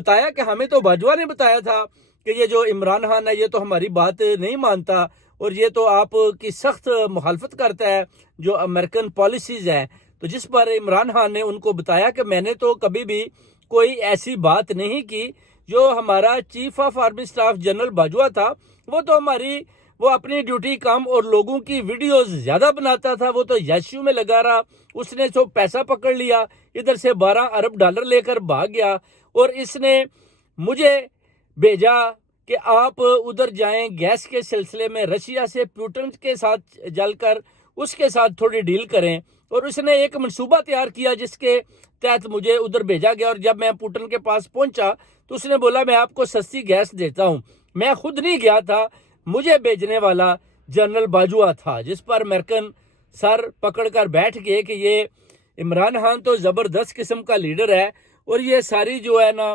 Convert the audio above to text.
بتایا کہ ہمیں تو باجوہ نے بتایا تھا کہ یہ جو عمران خان ہے یہ تو ہماری بات نہیں مانتا اور یہ تو آپ کی سخت مخالفت کرتا ہے جو امریکن پالیسیز ہیں. تو جس پر عمران خان نے ان کو بتایا کہ میں نے تو کبھی بھی کوئی ایسی بات نہیں کی. جو ہمارا chief of army staff general Bajwa تھا وہ اپنی ڈیوٹی کام اور لوگوں کی ویڈیوز زیادہ بناتا تھا. وہ تو یشو میں لگا رہا. اس نے جو پیسہ پکڑ لیا ادھر سے $12 ارب لے کر بھاگ گیا اور اس نے مجھے بھیجا کہ آپ ادھر جائیں گیس کے سلسلے میں رشیا سے پوٹن کے ساتھ جل کر اس کے ساتھ تھوڑی ڈیل کریں. اور اس نے ایک منصوبہ تیار کیا جس کے تحت مجھے ادھر بھیجا گیا. اور جب میں پوٹن کے پاس پہنچا تو اس نے بولا میں آپ کو سستی گیس دیتا ہوں. میں خود نہیں گیا تھا, مجھے بھیجنے والا جنرل باجوہ تھا. جس پر امریکن سر پکڑ کر بیٹھ گئے کہ یہ عمران خان تو زبردست قسم کا لیڈر ہے اور یہ ساری جو ہے نا